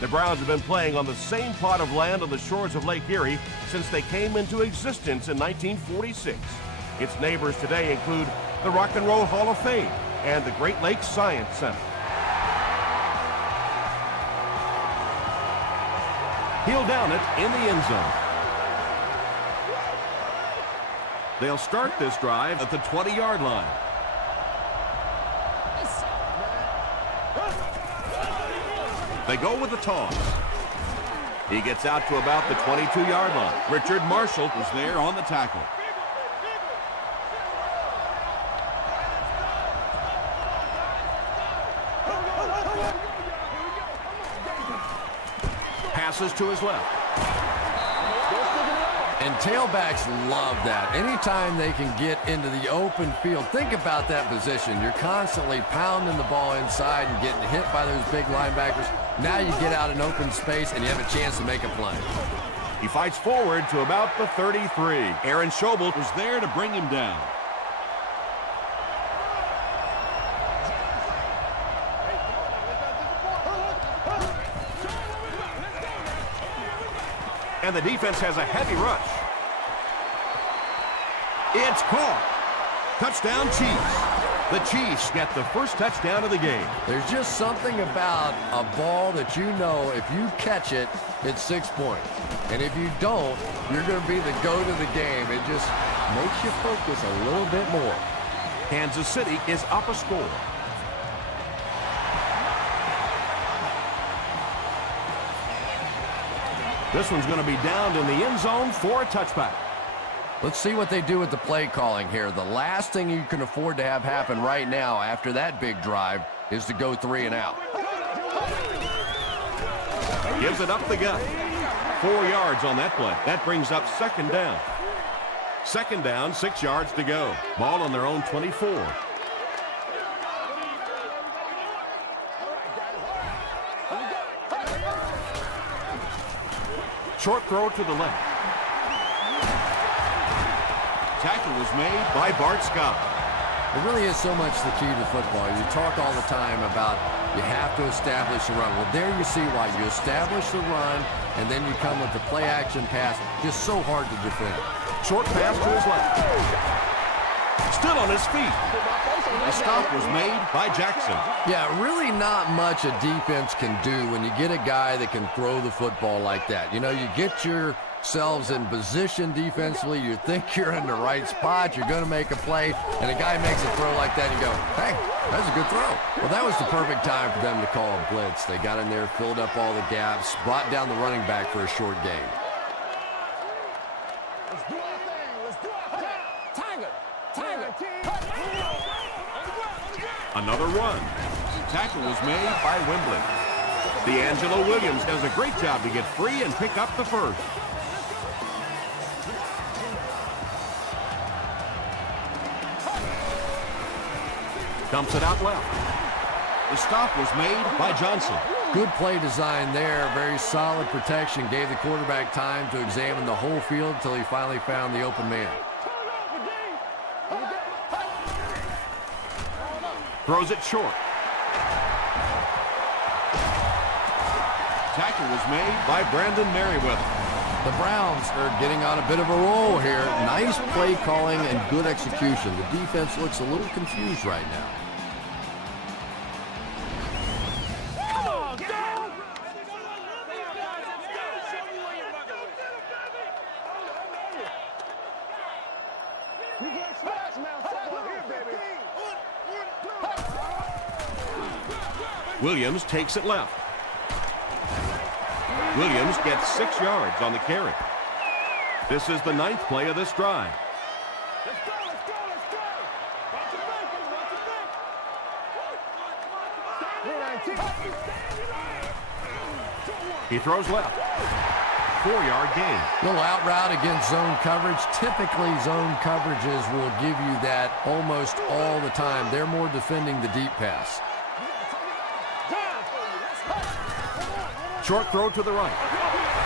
The Browns have been playing on the same plot of land on the shores of Lake Erie since they came into existence in 1946. Its neighbors today include the Rock and Roll Hall of Fame and the Great Lakes Science Center. He'll down it in the end zone. They'll start this drive at the 20-yard line. They go with the toss. He gets out to about the 22-yard line. Richard Marshall was there on the tackle. Passes to his left. And tailbacks love that. Anytime they can get into the open field, think about that position. You're constantly pounding the ball inside and getting hit by those big linebackers. Now you get out in open space and you have a chance to make a play. He fights forward to about the 33. Aaron Schobel was there to bring him down. And the defense has a heavy rush. It's caught. Touchdown Chiefs. The Chiefs get the first touchdown of the game. There's just something about a ball that you know if you catch it, it's 6 points. And if you don't, you're going to be the goat of the game. It just makes you focus a little bit more. Kansas City is up a score. This one's going to be downed in the end zone for a touchback. Let's see what they do with the play calling here. The last thing you can afford to have happen right now after that big drive is to go 3 and out. Gives it up the gut. 4 yards on that play. That brings up second down. Second down, 6 yards to go. Ball on their own 24. Short throw to the left. Tackle was made by Bart Scott. It really is so much the key to football. You talk all the time about you have to establish the run. Well, there you see why. You establish the run, and then you come with the play-action pass. Just so hard to defend. Short pass to his left. Still on his feet. A stop was made by Jackson. Yeah, really not much a defense can do when you get a guy that can throw the football like that. You know, you get yourselves in position defensively. You think you're in the right spot. You're going to make a play, and a guy makes a throw like that, and you go, hey, that's a good throw. Well, that was the perfect time for them to call a blitz. They got in there, filled up all the gaps, brought down the running back for a short gain. Another run. Tackle was made by Wembley. D'Angelo Williams does a great job to get free and pick up the first. Dumps it out left. The stop was made by Johnson. Good play design there. Very solid protection. Gave the quarterback time to examine the whole field until he finally found the open man. Throws it short. Tackle was made by Brandon Merriweather. The Browns are getting on a bit of a roll here. Nice play calling and good execution. The defense looks a little confused right now. Williams takes it left. Williams gets 6 yards on the carry. This is the 9th play of this drive. He throws left. 4-yard gain. Little out route against zone coverage. Typically, zone coverages will give you that almost all the time. They're more defending the deep pass. Short throw to the right.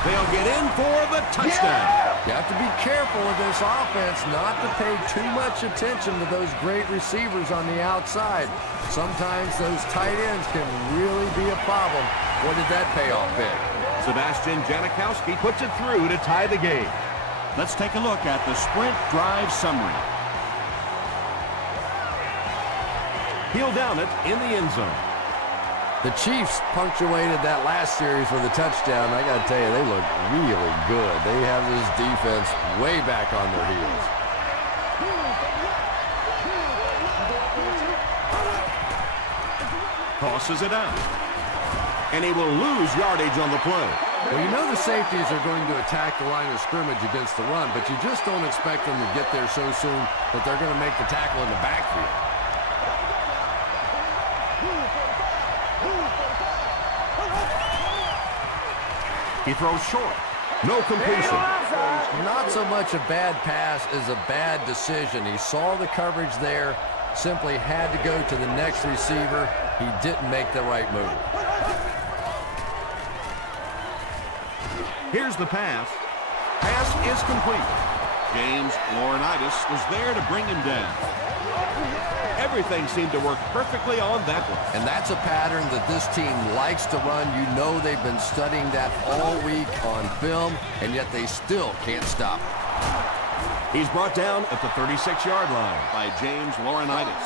They'll get in for the touchdown. You have to be careful with this offense not to pay too much attention to those great receivers on the outside. Sometimes those tight ends can really be a problem. What did that payoff be? Sebastian Janikowski puts it through to tie the game. Let's take a look at the sprint drive summary. He'll down it in the end zone. The Chiefs punctuated that last series with a touchdown. I got to tell you, they look really good. They have this defense way back on their heels. Tosses it out. And he will lose yardage on the play. Well, you know the safeties are going to attack the line of scrimmage against the run, but you just don't expect them to get there so soon that they're going to make the tackle in the backfield. He throws short. No completion. Not so much a bad pass as a bad decision. He saw the coverage there, simply had to go to the next receiver. He didn't make the right move. Here's the pass. Pass is complete. James Laurinaitis was there to bring him down. Everything seemed to work perfectly on that one. And that's a pattern that this team likes to run. You know they've been studying that all week on film, and yet they still can't stop it. He's brought down at the 36-yard line By James Laurinaitis.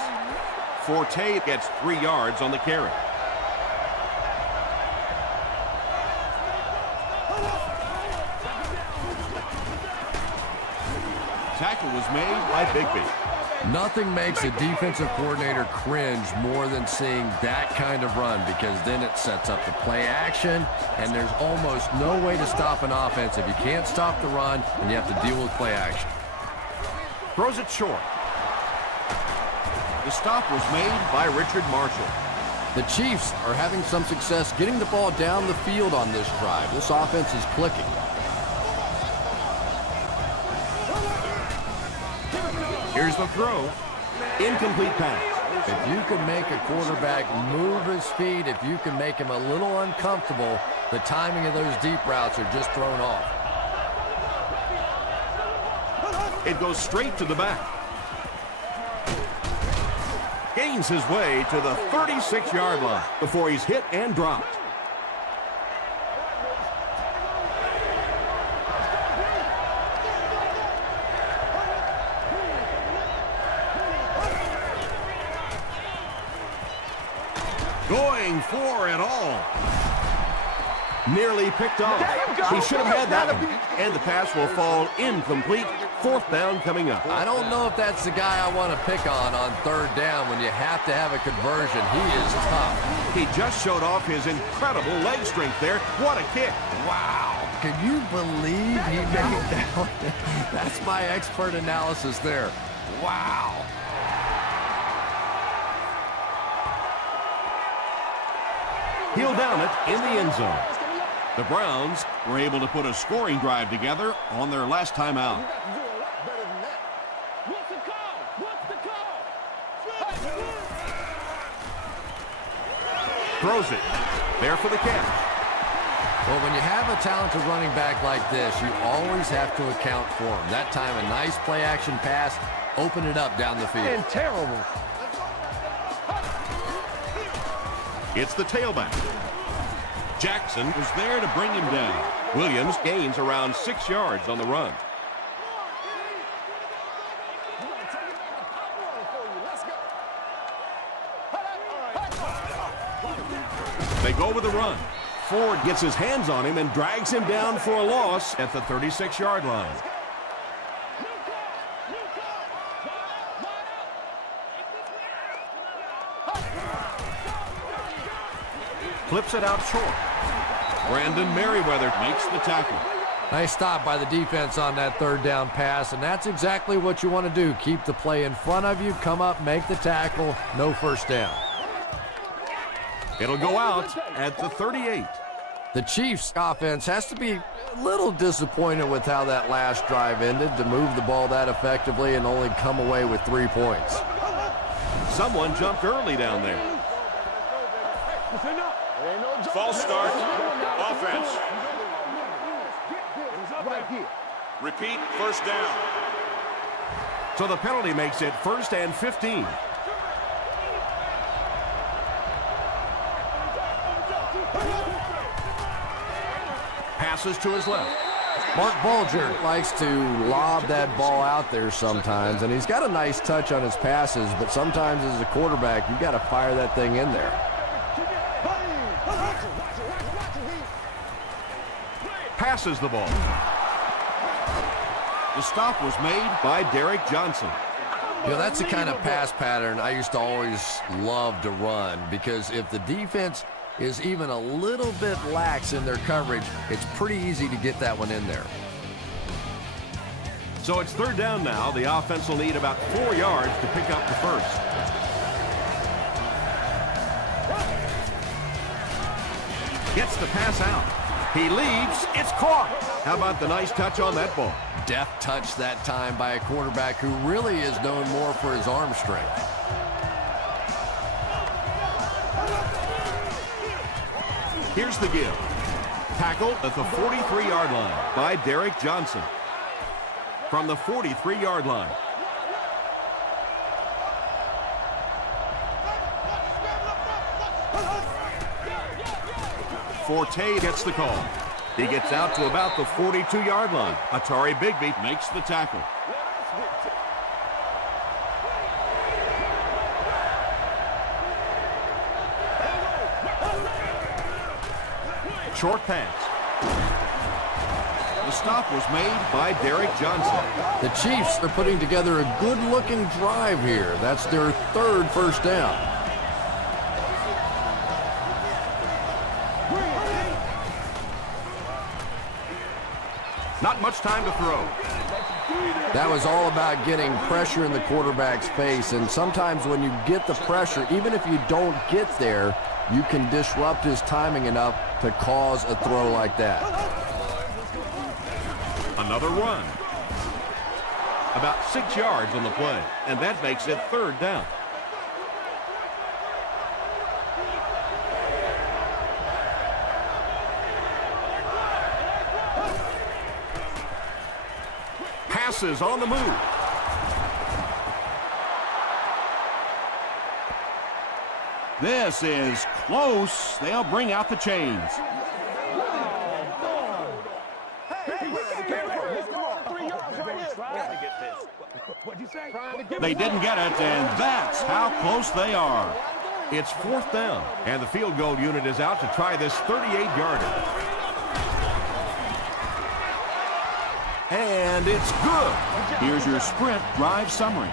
Forte gets 3 yards on the carry. Tackle was made By Bigby. Nothing makes a defensive coordinator cringe more than seeing that kind of run, because then it sets up the play action, and there's almost no way to stop an offense if you can't stop the run and you have to deal with play action. Throws it short. The stop was made By Richard Marshall. The Chiefs are having some success getting the ball down the field on this drive. This offense is clicking. Here's the throw. Incomplete pass. If you can make a quarterback move his feet, if you can make him a little uncomfortable, the timing of those deep routes are just thrown off. It goes straight to the back. Gains his way to the 36-yard line before he's hit and dropped. Going for it all. Nearly picked off. He should have had that one. And the pass will fall incomplete. 4th down coming up. I don't know if that's the guy I want to pick on 3rd down when you have to have a conversion. He is tough. He just showed off his incredible leg strength there. What a kick. Wow. Can you believe he made that one? That's my expert analysis there. Wow. He'll down it in the end zone. The Browns were able to put a scoring drive together on their last time out. Throws it. There for the catch. Well, when you have a talented running back like this, you always have to account for him. That time, a nice play-action pass, open it up down the field. And terrible. It's the tailback. Jackson was there to bring him down. Williams gains around 6 yards on the run. They go with a run. Ford gets his hands on him and drags him down for a loss at the 36-yard line. Flips it out short. Brandon Merriweather makes the tackle. Nice stop by the defense on that 3rd down pass, and that's exactly what you want to do. Keep the play in front of you, come up, make the tackle, no 1st down. It'll go out at the 38. The Chiefs offense has to be a little disappointed with how that last drive ended, to move the ball that effectively and only come away with 3 points. Someone jumped early down there. False start. Offense. Repeat, first down. So the penalty makes it 1st and 15. Passes to his left. Mark Bulger likes to lob that ball out there sometimes, and he's got a nice touch on his passes, but sometimes as a quarterback, you've got to fire that thing in there. Passes the ball. The stop was made by Derek Johnson. You know, that's the kind of pass pattern I used to always love to run, because if the defense is even a little bit lax in their coverage, it's pretty easy to get that one in there. So it's 3rd down now. The offense will need about 4 yards to pick up the first. Gets the pass out. He leaves. It's caught. How about the nice touch on that ball? Deft touch that time by a quarterback who really is known more for his arm strength. Here's the give. Tackle at the 43-yard line by Derek Johnson. From the 43-yard line. Forte gets the call. He gets out to about the 42-yard line. Atari Bigby Makes the tackle. short pass. The stop was made by Derek Johnson. The Chiefs are putting together a good-looking drive here. That's their 3rd first down. Not much time to throw. That was all about getting pressure in the quarterback's face, and sometimes when you get the pressure, even if you don't get there, you can disrupt his timing enough to cause a throw like that. Another run. About 6 yards on the play, and that makes it 3rd down. Passes on the move. This is close. They'll bring out the chains. They didn't get it, and that's how close they are. It's 4th down, and the field goal unit is out to try this 38-yarder. And it's good. Here's your sprint drive summary.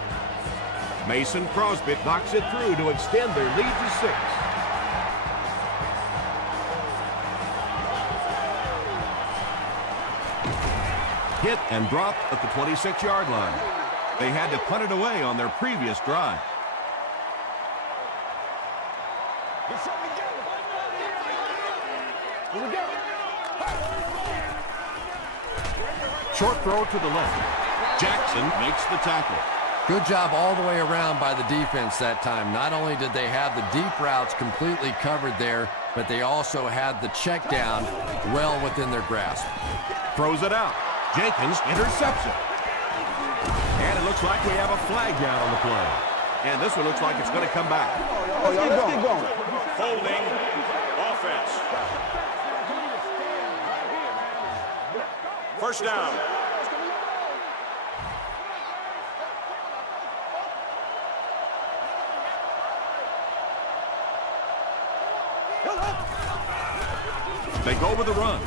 Mason Crosby knocks it through to extend their lead to 6. Hit and dropped at the 26-yard line. They had to punt it away on their previous drive. Short throw to the left. Jackson makes the tackle. Good job all the way around by the defense that time. Not only did they have the deep routes completely covered there, but they also had the check down well within their grasp. Throws it out. Jenkins intercepts it. And it looks like we have a flag down on the play. And this one looks like it's going to come back. Let's keep going. Holding offense. First down. They go with the run.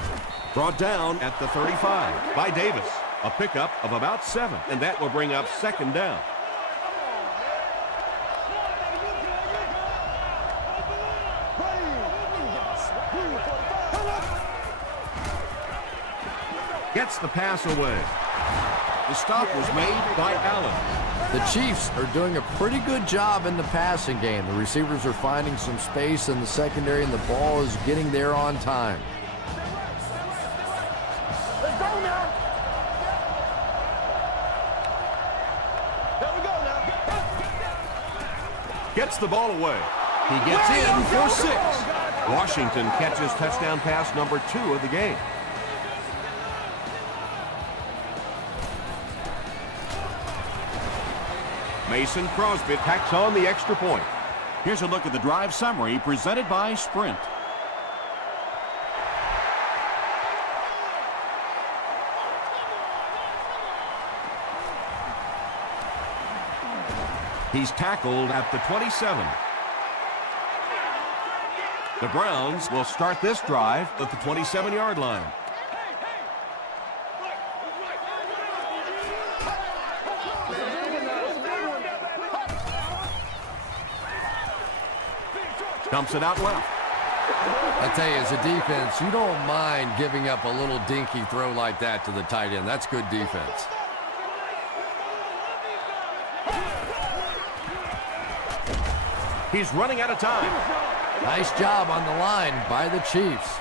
Brought down at the 35 by Davis. A pickup of about 7, and that will bring up 2nd down. Gets the pass away. The stop was made by Allen. The Chiefs are doing a pretty good job in the passing game. The receivers are finding some space in the secondary, and the ball is getting there on time. Let's go now. There we go now. Gets the ball away. He gets in for 6. Washington catches touchdown pass number 2 of the game. Mason Crosby tacks on the extra point. Here's a look at the drive summary presented by Sprint. He's tackled at the 27. The Browns will start this drive at the 27-yard line. Dumps it out left. I tell you, as a defense, you don't mind giving up a little dinky throw like that to the tight end. That's good defense. He's running out of time. Nice job on the line by the Chiefs.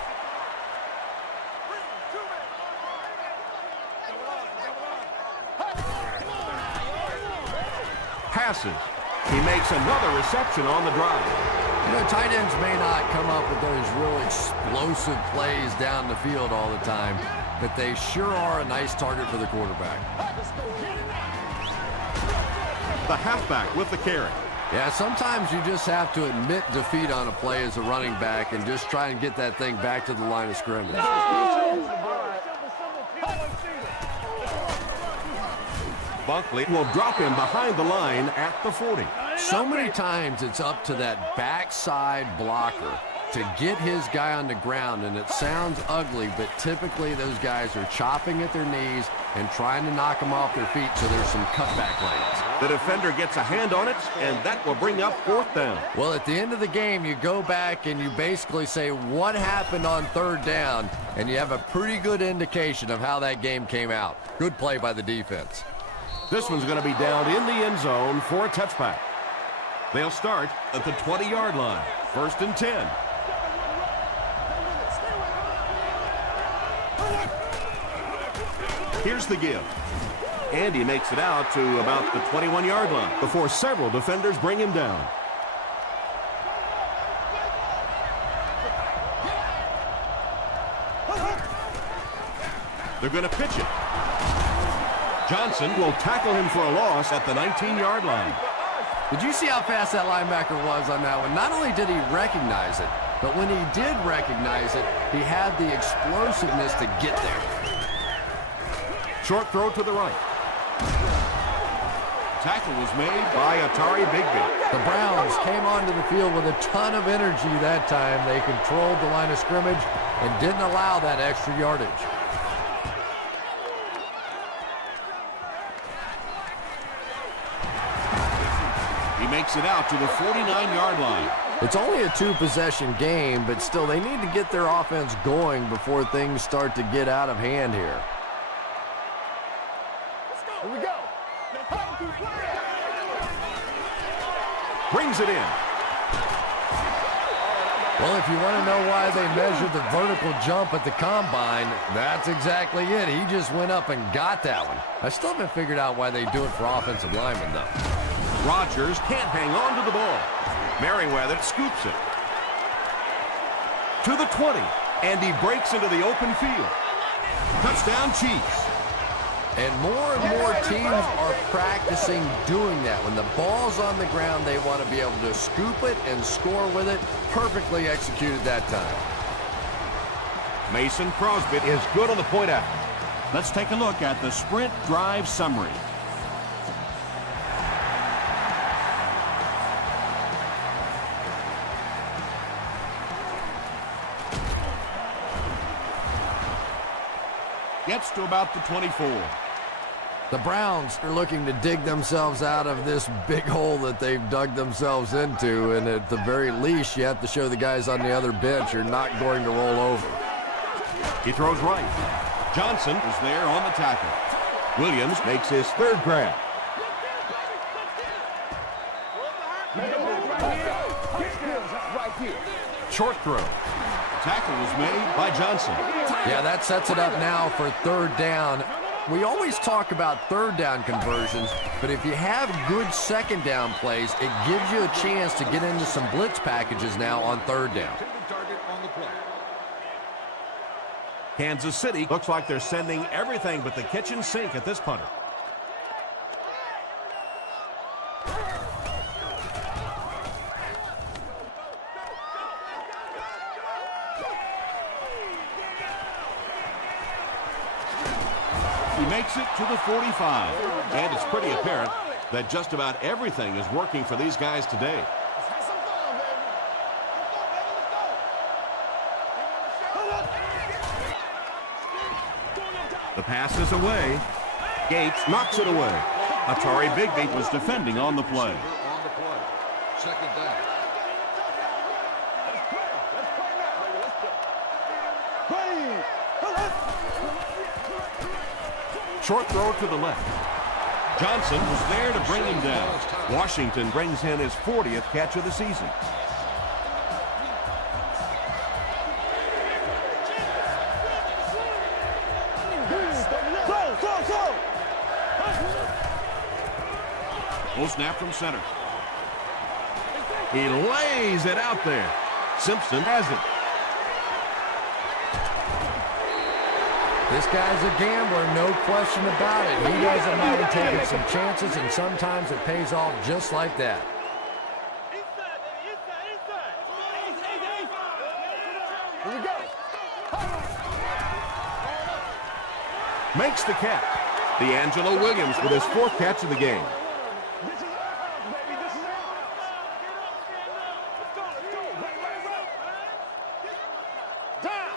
Passes. He makes another reception on the drive. You know, tight ends may not come up with those real explosive plays down the field all the time, but they sure are a nice target for the quarterback. The halfback with the carry. Yeah, sometimes you just have to admit defeat on a play as a running back and just try and get that thing back to the line of scrimmage. Bunkley will drop him behind the line at the 40. So many times it's up to that backside blocker to get his guy on the ground, and it sounds ugly, but typically those guys are chopping at their knees and trying to knock them off their feet, so there's some cutback lanes. The defender gets a hand on it, and that will bring up 4th down. Well, at the end of the game, you go back and you basically say what happened on 3rd down, and you have a pretty good indication of how that game came out. Good play by the defense. This one's going to be down in the end zone for a touchback. They'll start at the 20-yard line. 1st and 10. Here's the give. Andy makes it out to about the 21-yard line before several defenders bring him down. They're going to pitch it. Johnson will tackle him for a loss at the 19-yard line. Did you see how fast that linebacker was on that one? Not only did he recognize it, but when he did recognize it, he had the explosiveness to get there. Short throw to the right. Tackle was made by Atari Bigby. The Browns came onto the field with a ton of energy that time. They controlled the line of scrimmage and didn't allow that extra yardage. He makes it out to the 49-yard line. It's only a 2-possession game, but still they need to get their offense going before things start to get out of hand here. Here we go. Brings it in. Well, if you want to know why they measured the vertical jump at the combine, that's exactly it. He just went up and got that one. I still haven't figured out why they do it for offensive linemen, though. Rodgers can't hang on to the ball. Merriweather scoops it. To the 20, and he breaks into the open field. Touchdown, Chiefs. And more teams are practicing doing that. When the ball's on the ground, they want to be able to scoop it and score with it. Perfectly executed that time. Mason Crosby is good on the point after. Let's take a look at the Sprint drive summary. Gets to about the 24. The Browns are looking to dig themselves out of this big hole that they've dug themselves into, and at the very least, you have to show the guys on the other bench you're not going to roll over. He throws right. Johnson is there on the tackle. Williams makes his 3rd grab. Short throw. Tackle was made by Johnson. Yeah, that sets it up now for 3rd down. We always talk about 3rd down conversions, but if you have good 2nd down plays, it gives you a chance to get into some blitz packages now on 3rd down. Kansas City looks like they're sending everything but the kitchen sink at this punter. makes it to the 45. And it's pretty apparent that just about everything is working for these guys today. Let's have some fun, baby. Let's go, baby. Let's go. The pass is away. Gates knocks it away. Atari Bigby was defending on the play. On the play. Second down. Short throw to the left. Johnson was there to bring him down. Washington brings in his 40th catch of the season. Full snap from center. He lays it out there. Simpson has it. This guy's a gambler, no question about it. He doesn't mind taking some chances, and sometimes it pays off just like that. Here we go. Makes the catch. D'Angelo Williams with his 4th catch of the game. This is our house, baby. This is our house. Let's go. Let's go. Down.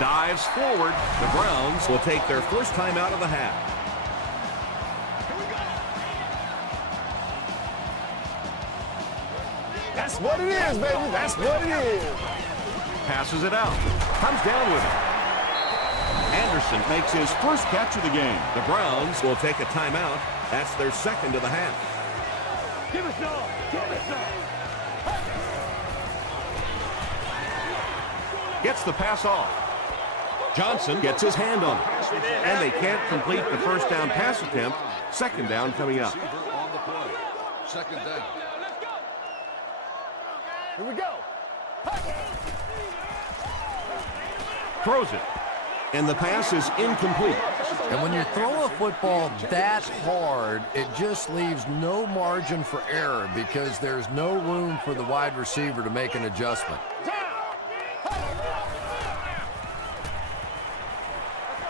Dives forward. The Browns will take their first time out of the half. That's what it is, baby. That's what it is. Passes it out. Comes down with it. Anderson makes his first catch of the game. The Browns will take a timeout. That's their second of the half. Give us some. Give us some. Gets the pass off. Johnson gets his hand on it. And they can't complete the first down pass attempt. Second down coming up. On the play. Second down. Here we go. Throws it. And the pass is incomplete. And when you throw a football that hard, it just leaves no margin for error because there's no room for the wide receiver to make an adjustment.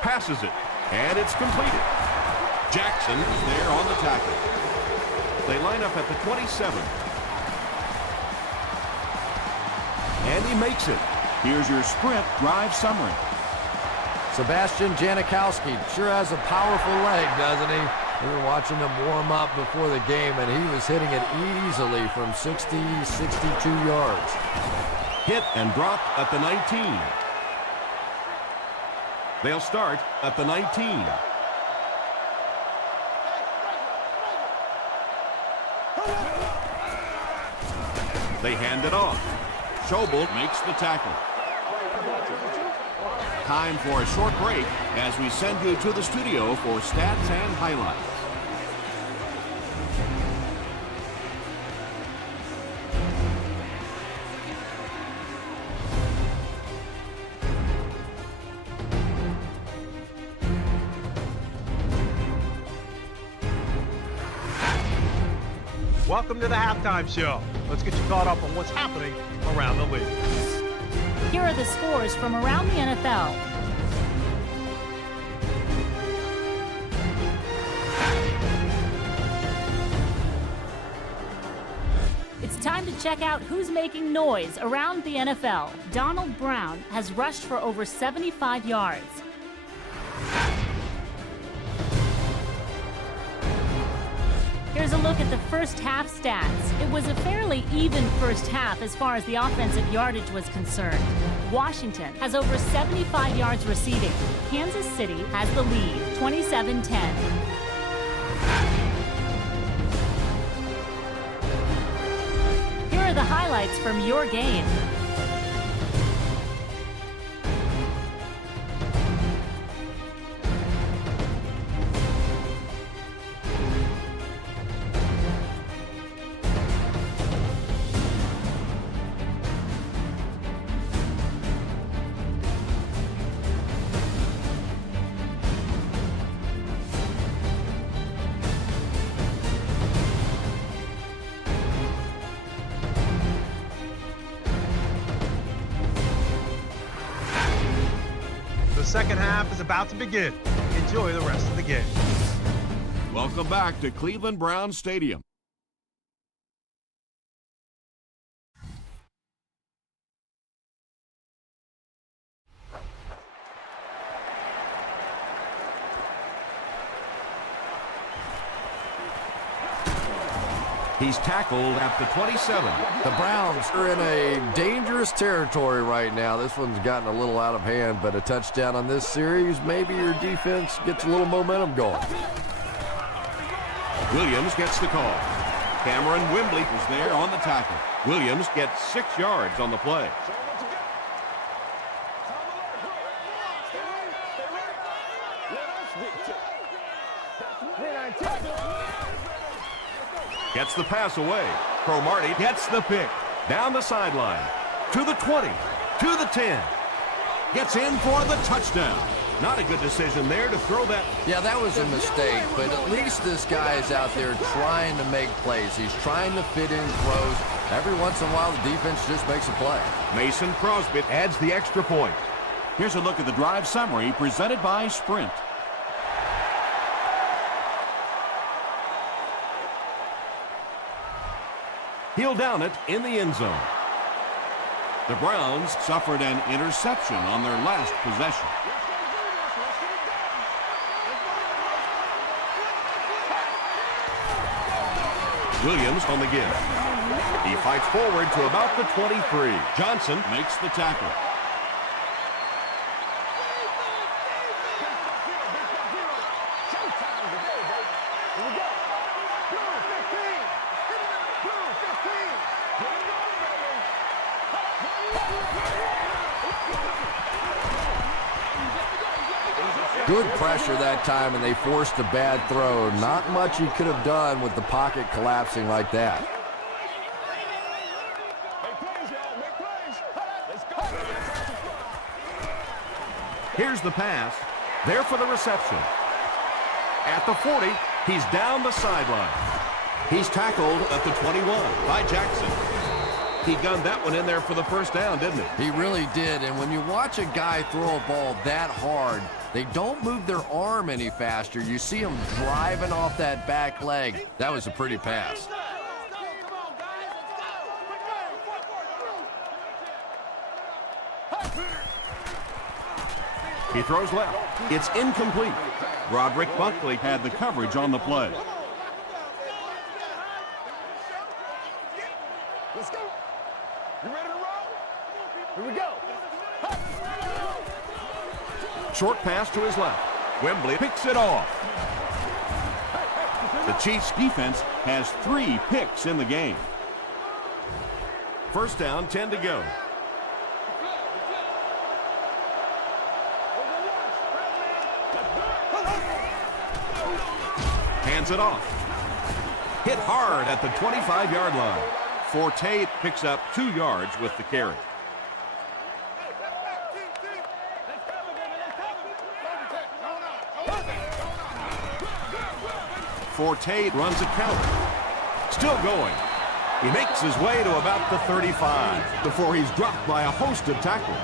Passes it. And it's completed. Jackson is there on the tackle. They line up at the 27. And he makes it. Here's your sprint drive summary. Sebastian Janikowski sure has a powerful leg, doesn't he? We were watching him warm up before the game, and he was hitting it easily from 60, 62 yards. Hit and drop at the 19. They'll start at the 19. They hand it off. Schobel makes the tackle. Time for a short break as we send you to the studio for stats and highlights. Welcome to the halftime show. Let's get you caught up on what's happening around the league. Here are the scores from around the NFL. It's time to check out who's making noise around the NFL. Donald Brown has rushed for over 75 yards. Here's a look at the first half stats. It was a fairly even first half as far as the offensive yardage was concerned. Washington has over 75 yards receiving. Kansas City has the lead, 27-10. Here are the highlights from your game. second half is about to begin. Enjoy the rest of the game. Welcome back to Cleveland Browns Stadium. He's tackled at the 27. The Browns are in a dangerous territory right now. This one's gotten a little out of hand, but a touchdown on this series, maybe your defense gets a little momentum going. Williams gets the call. Cameron Wembley was there on the tackle. Williams gets 6 yards on the play. Gets the pass away. Cromartie gets the pick. Down the sideline. To the 20. To the 10. Gets in for the touchdown. Not a good decision there to throw that. Yeah, that was a mistake, but at least this guy is out there trying to make plays. He's trying to fit in throws. Every once in a while, the defense just makes a play. Mason Crosby adds the extra point. Here's a look at the drive summary presented by Sprint. He'll down it in the end zone. The Browns suffered an interception on their last possession. Williams on the give. He fights forward to about the 23. Johnson makes the tackle. Good pressure that time, and they forced a bad throw. Not much he could have done with the pocket collapsing like that. Here's the pass. There for the reception. At the 40, he's down the sideline. He's tackled at the 21 by Jackson. He gunned that one in there for the first down, didn't he? He really did, and when you watch a guy throw a ball that hard, they don't move their arm any faster. You see him driving off that back leg. That was a pretty pass. He throws left. It's incomplete. Roderick Buckley had the coverage on the play. Let's go. You ready to roll? Here we go. Short pass to his left. Wembley picks it off. The Chiefs defense has 3 picks in the game. First down, 10 to go. Hands it off. Hit hard at the 25-yard line. Forte picks up 2 yards with the carry. Forte runs a counter. Still going. He makes his way to about the 35 before he's dropped by a host of tacklers.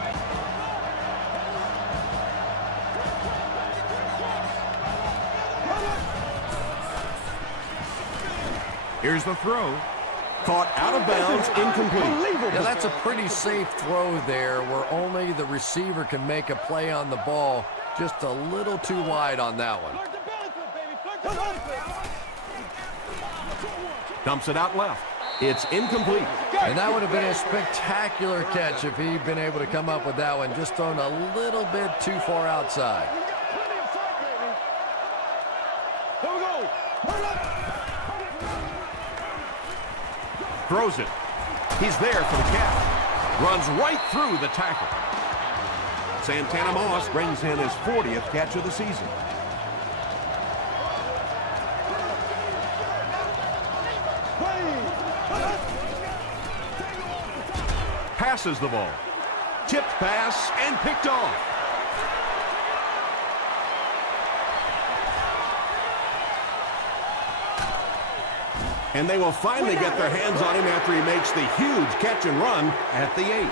Here's the throw. Caught out of bounds, incomplete. Yeah, that's a pretty safe throw there where only the receiver can make a play on the ball. Just a little too wide on that one. Dumps it out left. It's incomplete. And that would have been a spectacular catch if he'd been able to come up with that one. Just thrown a little bit too far outside. Throws it. He's there for the catch. Runs right through the tackle. Santana Moss brings in his 40th catch of the season. Passes the ball. Tipped pass and picked off. And they will finally get their hands on him after he makes the huge catch and run at the 8.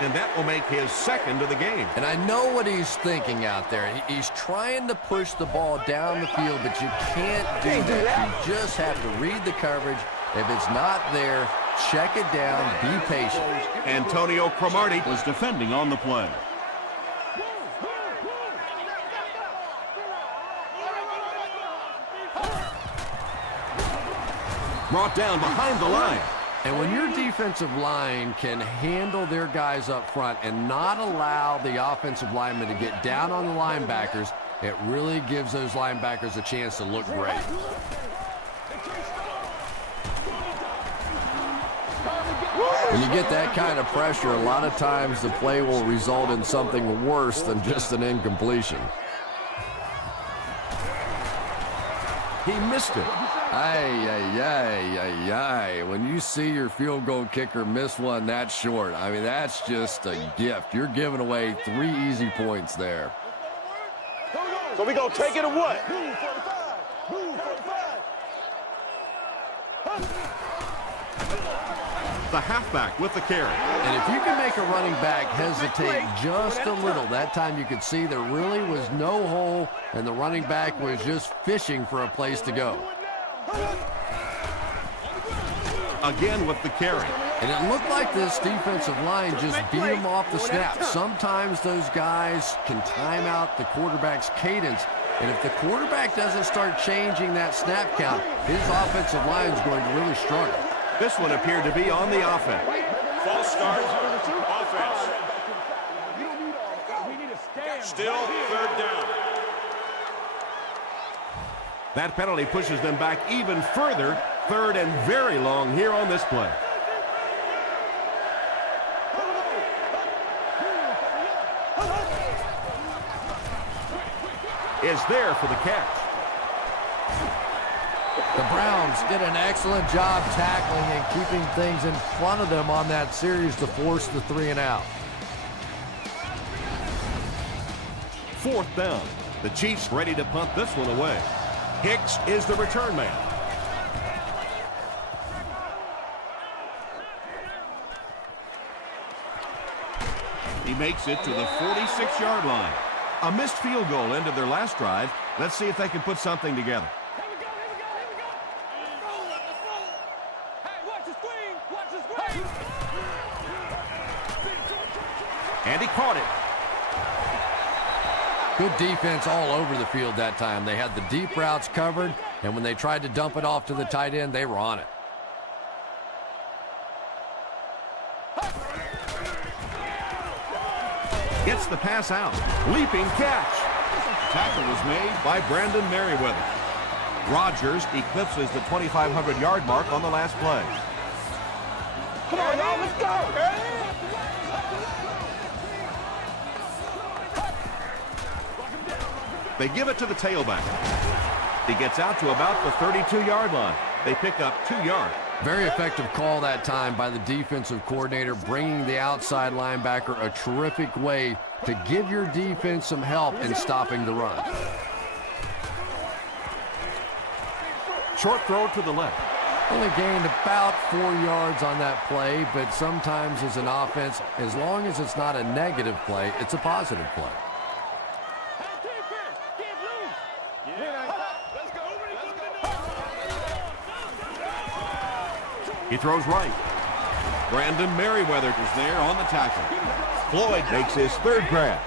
and that will make his second of the game. And I know what he's thinking out there. He's trying to push the ball down the field, but you can't do that. You just have to read the coverage. If it's not there, check it down, be patient. Antonio Cromartie was defending on the play. Brought down behind the line. And when your defensive line can handle their guys up front and not allow the offensive linemen to get down on the linebackers, it really gives those linebackers a chance to look great. When you get that kind of pressure, a lot of times the play will result in something worse than just an incompletion. He missed it. Ay. When you see your field goal kicker miss one that short, I mean, that's just a gift. You're giving away 3 easy points there. So we gonna take it or what? The halfback with the carry. And if you can make a running back hesitate just a little, that time you could see there really was no hole, and the running back was just fishing for a place to go. Again with the carry. And it looked like this defensive line just beat him off the snap. Sometimes those guys can time out the quarterback's cadence, and if the quarterback doesn't start changing that snap count, his offensive line is going to really struggle. This one appeared to be on the offense. False start. Offense. Still third down. That penalty pushes them back even further. Third and very long here on this play. Is there for the catch. The Browns did an excellent job tackling and keeping things in front of them on that series to force the 3 and out. Fourth down. The Chiefs ready to punt this one away. Hicks is the return man. He makes it to the 46-yard line. A missed field goal ended their last drive. Let's see if they can put something together. And he caught it. Good defense all over the field that time. They had the deep routes covered, and when they tried to dump it off to the tight end, they were on it. Gets the pass out. Leaping catch. Tackle was made by Brandon Merriweather. Rodgers eclipses the 2,500-yard mark on the last play. Come on, y'all, let's go. They give it to the tailback. He gets out to about the 32-yard line. They pick up 2 yards. Very effective call that time by the defensive coordinator, bringing the outside linebacker a terrific way to give your defense some help in stopping the run. Short throw to the left. Only gained about 4 yards on that play, but sometimes as an offense, as long as it's not a negative play, it's a positive play. He throws right. Brandon Merriweather is there on the tackle. Floyd makes his third grab.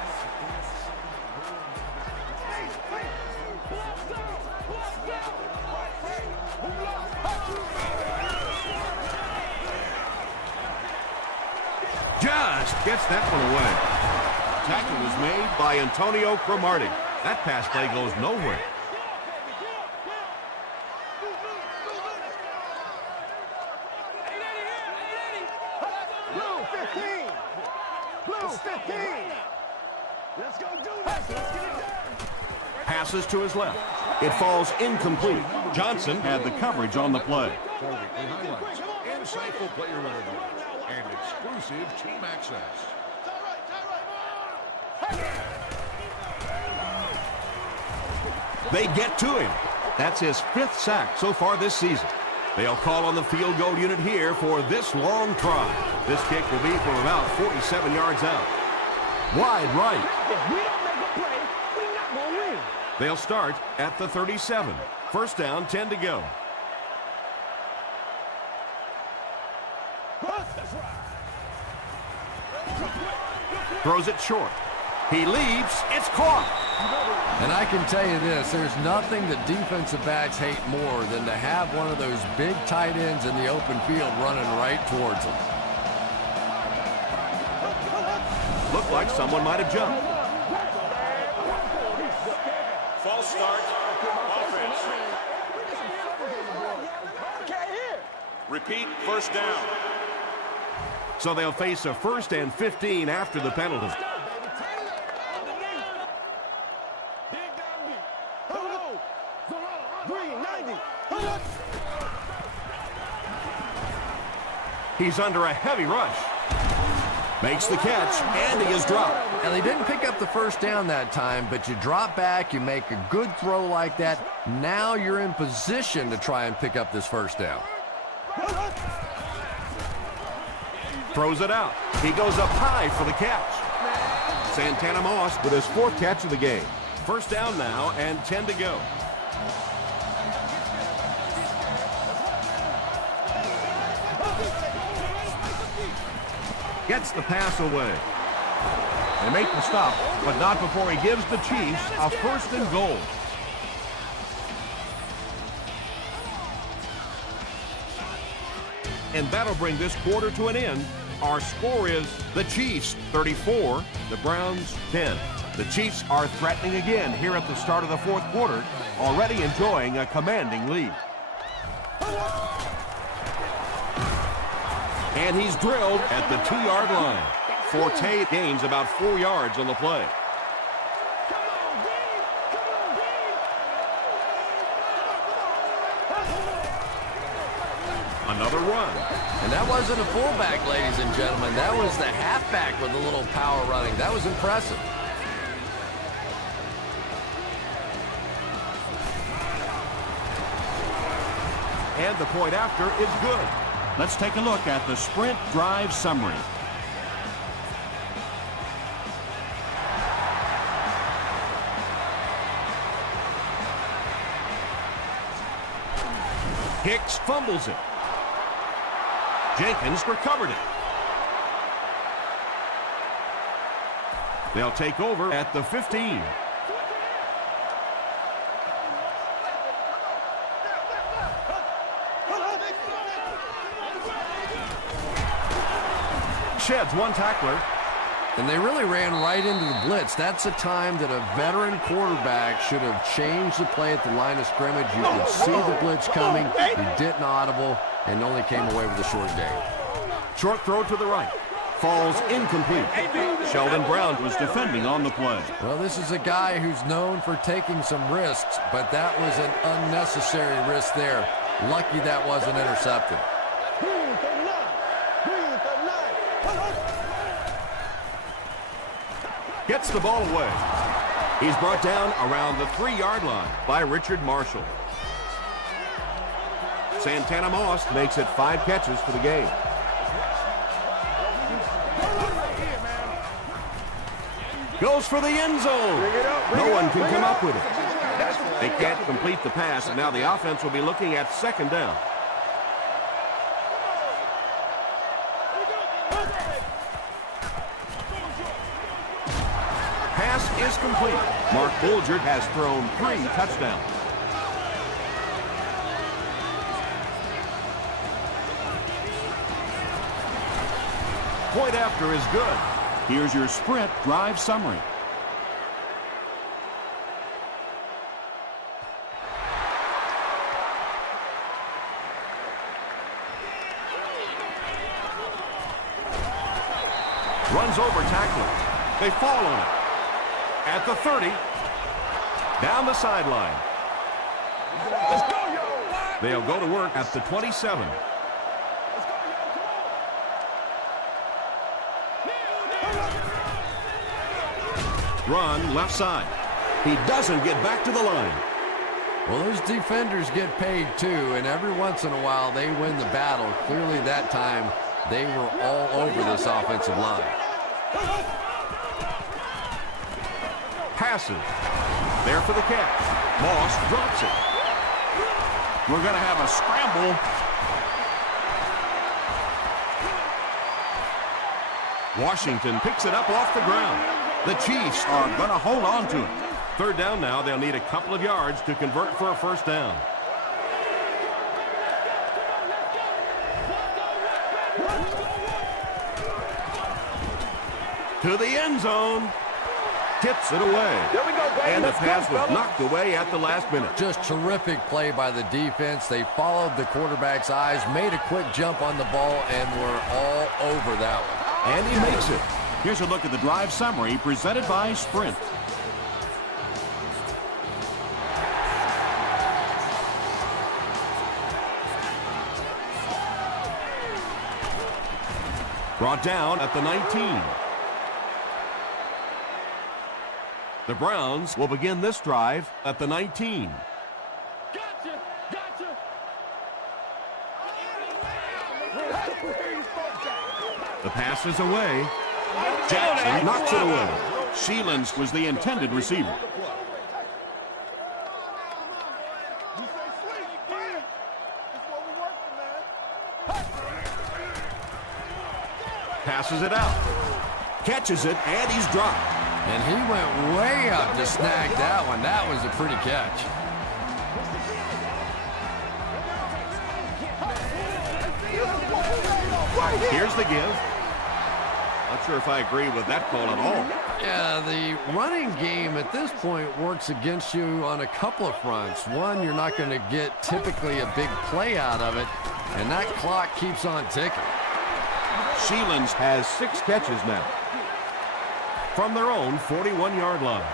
Just gets that one away. Tackle was made by Antonio Cromartie. That pass play goes nowhere. Let's go do this. Let's get it done. Passes to his left. It falls incomplete. Johnson had the coverage on the play. Highlights, insightful player interviews, and exclusive team access. They get to him. That's his 5th sack so far this season. They'll call on the field goal unit here for this long try. This kick will be from about 47 yards out. Wide right. If we don't make a play, we're not going to win. They'll start at the 37. First down, 10 to go. That's right. Throws it short. He leaps. It's caught. And I can tell you this, there's nothing that defensive backs hate more than to have one of those big tight ends in the open field running right towards them. Looked like someone might have jumped. False start. Offense. Repeat, first down. So they'll face a 1st and 15 after the penalty. He's under a heavy rush. Makes the catch, and he is dropped. And they didn't pick up the first down that time, but you drop back, you make a good throw like that. Now you're in position to try and pick up this first down. Throws it out. He goes up high for the catch. Santana Moss with his 4th catch of the game. First down now and 10 to go. Gets the pass away. They make the stop, but not before he gives the Chiefs a 1st and goal. And that'll bring this quarter to an end. Our score is the Chiefs 34, the Browns 10. The Chiefs are threatening again here at the start of the 4th quarter, already enjoying a commanding lead. And he's drilled at the 2-yard line. Forte gains about 4 yards on the play. Another run. And that wasn't a fullback, ladies and gentlemen. That was the halfback with a little power running. That was impressive. And the point after is good. Let's take a look at the sprint drive summary. Hicks fumbles it. Jenkins recovered it. They'll take over at the 15. Sheds one tackler. And they really ran right into the blitz. That's a time that a veteran quarterback should have changed the play at the line of scrimmage. You could see the blitz coming. He didn't audible and only came away with a short gain. Short throw to the right. Falls incomplete. Sheldon Brown was defending on the play. Well, this is a guy who's known for taking some risks, but that was an unnecessary risk there. Lucky that wasn't intercepted. Gets the ball away. He's brought down around the 3-yard line by Richard Marshall. Santana Moss makes it 5 catches for the game. Goes for the end zone. No one can come up with it. They can't complete the pass, and now the offense will be looking at 2nd down. Pass is complete. Mark Bulger has thrown 3 touchdowns. Point after is good. Here's your sprint drive summary. Runs over tacklers. They fall on it. At the 30. Down the sideline. They'll go to work at the 27. Run left side. He doesn't get back to the line. Well, those defenders get paid too, and every once in a while they win the battle. Clearly that time they were all over this offensive line. Passes. There for the catch. Moss drops it. We're going to have a scramble. Washington picks it up off the ground. The Chiefs are going to hold on to it. Third down now. They'll need a couple of yards to convert for a first down. To the end zone. Tips it away. There we go, baby. And the Let's pass go, was fellas. knocked away at the last minute. Just terrific play by the defense. They followed the quarterback's eyes, made a quick jump on the ball, and were all over that one. And he makes it. Here's a look at the drive summary presented by Sprint. Brought down at the 19. The Browns will begin this drive at the 19. Gotcha. The pass is away. Jackson knocks it away. Sheelan's was the intended receiver. Passes it out. Catches it, and he's dropped. And he went way up to snag that one. That was a pretty catch. Here's the give. Not sure if I agree with that call at all. Yeah, the running game at this point works against you on a couple of fronts. One, you're not going to get typically a big play out of it, and that clock keeps on ticking. Sheelan's has 6 catches now. From their own 41-yard line.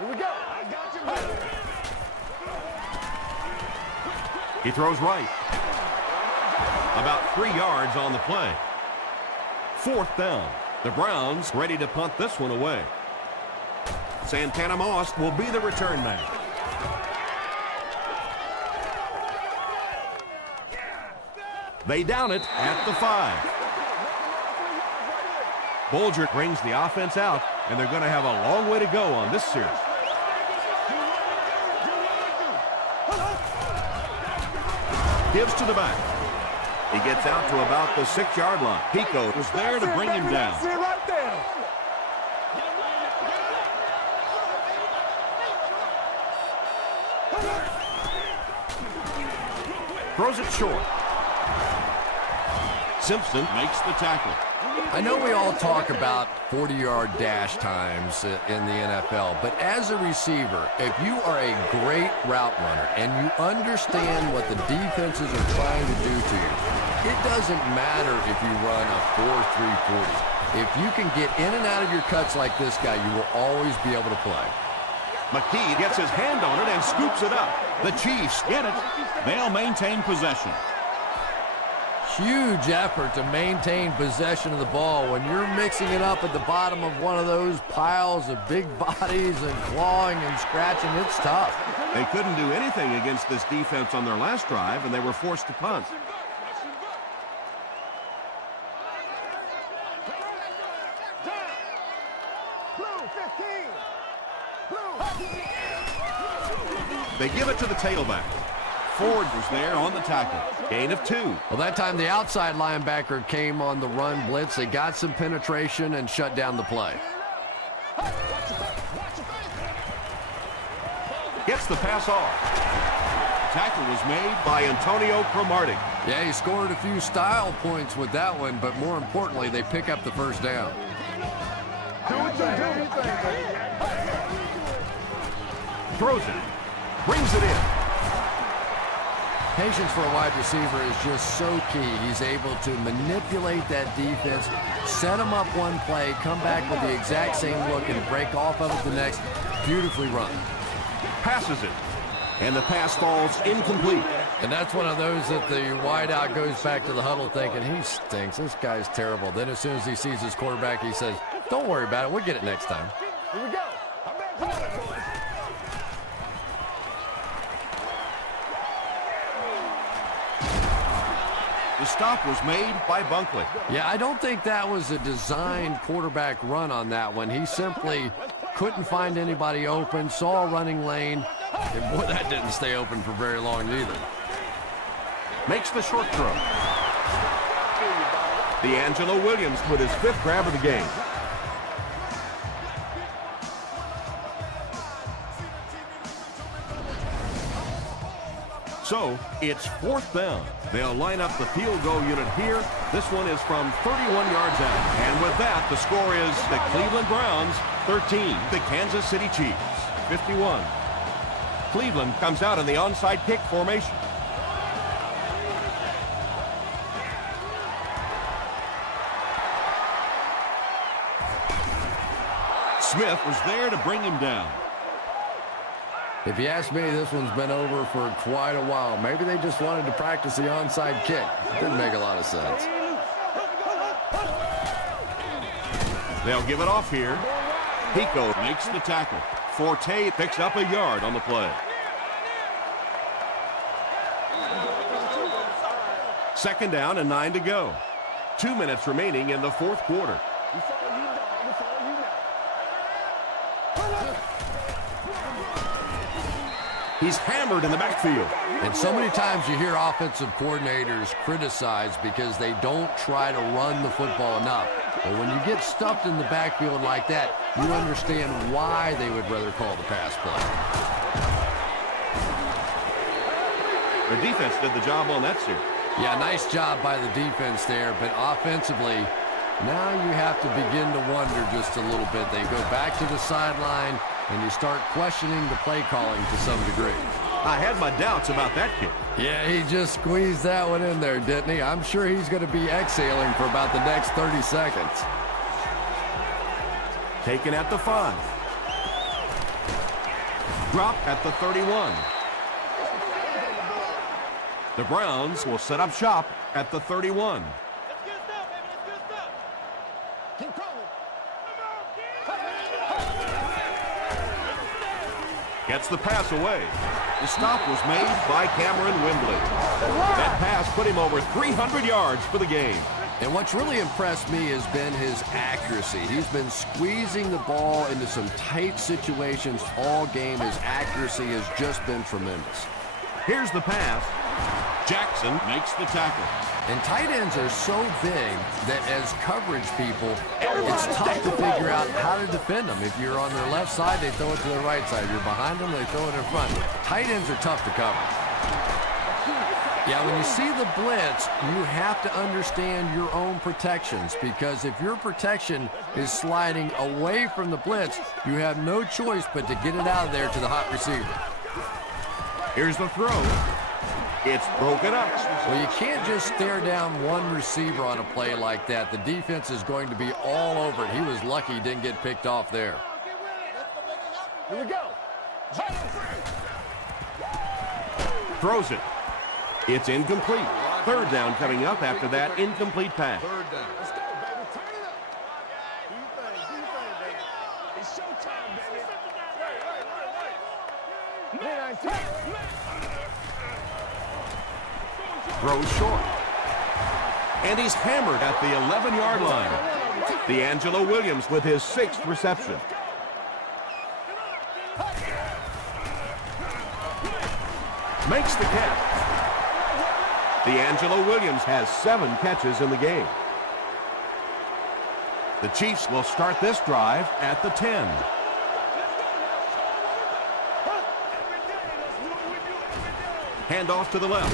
Here we go. I got you, man. He throws right. About 3 yards on the play. 4th down. The Browns ready to punt this one away. Santana Moss will be the return man. They down it at the 5. Bolger brings the offense out, and they're going to have a long way to go on this series. Gives to the back. He gets out to about the 6-yard line. Pico was there to bring him down. That's it right there. Throws it short. Simpson makes the tackle. I know we all talk about 40-yard dash times in the NFL, but as a receiver, if you are a great route runner and you understand what the defenses are trying to do to you, it doesn't matter if you run a 4.3 40. If you can get in and out of your cuts like this guy, you will always be able to play. McKee gets his hand on it and scoops it up. The Chiefs get it. They'll maintain possession. Huge effort to maintain possession of the ball. When you're mixing it up at the bottom of one of those piles of big bodies and clawing and scratching, it's tough. They couldn't do anything against this defense on their last drive, and they were forced to punt. They give it to the tailback. Ford was there on the tackle. Gain of 2. Well, that time the outside linebacker came on the run blitz. They got some penetration and shut down the play. Gets the pass off. Tackle was made by Antonio Cromartie. Yeah, he scored a few style points with that one, but more importantly, they pick up the first down. Do what you do. Throws it. Brings it in. Patience for a wide receiver is just so key. He's able to manipulate that defense, set them up one play, come back with the exact same look, and break off of it the next. Beautifully run. Passes it. And the pass falls incomplete. And that's one of those that the wideout goes back to the huddle thinking, he stinks. This guy's terrible. Then as soon as he sees his quarterback, he says, Don't worry about it. We'll get it next time. Here we go. I'm back to it, boys. The stop was made by Bunkley. Yeah, I don't think that was a designed quarterback run on that one. He simply couldn't find anybody open, saw a running lane, and boy, that didn't stay open for very long either. Makes the short throw. DeAngelo Williams with his 5th grab of the game. So, it's 4th down. They'll line up the field goal unit here. This one is from 31 yards out. And with that, the score is the Cleveland Browns 13, the Kansas City Chiefs 51. Cleveland comes out in the onside kick formation. Smith was there to bring him down. If you ask me, this one's been over for quite a while. Maybe they just wanted to practice the onside kick. Didn't make a lot of sense. They'll give it off here. Pico makes the tackle. Forte picks up a yard on the play. Second down and 9 to go. 2 minutes remaining in the 4th quarter. He's hammered in the backfield. And so many times you hear offensive coordinators criticized because they don't try to run the football enough. But when you get stuffed in the backfield like that, you understand why they would rather call the pass play. Their defense did the job on that series. Yeah, nice job by the defense there, but offensively, now you have to begin to wonder just a little bit. They go back to the sideline, and you start questioning the play calling to some degree. I had my doubts about that kick. Yeah, he just squeezed that one in there, didn't he? I'm sure he's going to be exhaling for about the next 30 seconds. Taken at the 5. Dropped at the 31. The Browns will set up shop at the 31. Gets the pass away. The stop was made by Cameron Wembley. That pass put him over 300 yards for the game. And what's really impressed me has been his accuracy. He's been squeezing the ball into some tight situations all game. His accuracy has just been tremendous. Here's the pass. Jackson makes the tackle. And tight ends are so big that as coverage people, it's tough to figure out how to defend them. If you're on their left side, they throw it to their right side. If you're behind them, they throw it in front. Tight ends are tough to cover. Yeah, when you see the blitz, you have to understand your own protections, because if your protection is sliding away from the blitz, you have no choice but to get it out of there to the hot receiver. Here's the throw. It's broken up. Well, you can't just stare down one receiver on a play like that. The defense is going to be all over it. He was lucky he didn't get picked off there. Here we go. Throws it. It's incomplete. Third down coming up after that incomplete pass. Third down. Let's go, baby. Turn it up. Do your thing, baby. It's showtime, baby. Throws short. And he's hammered at the 11-yard line. DeAngelo Williams with his 6th reception. Makes the catch. DeAngelo Williams has 7 catches in the game. The Chiefs will start this drive at the 10. Handoff to the left.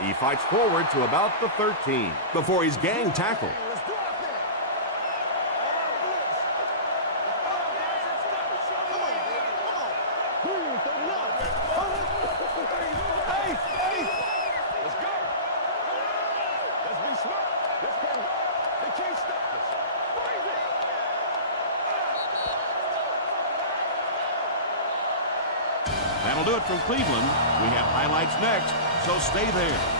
He fights forward to about the 13 before he's gang tackled. That'll do it from Cleveland. We have highlights next, so stay there.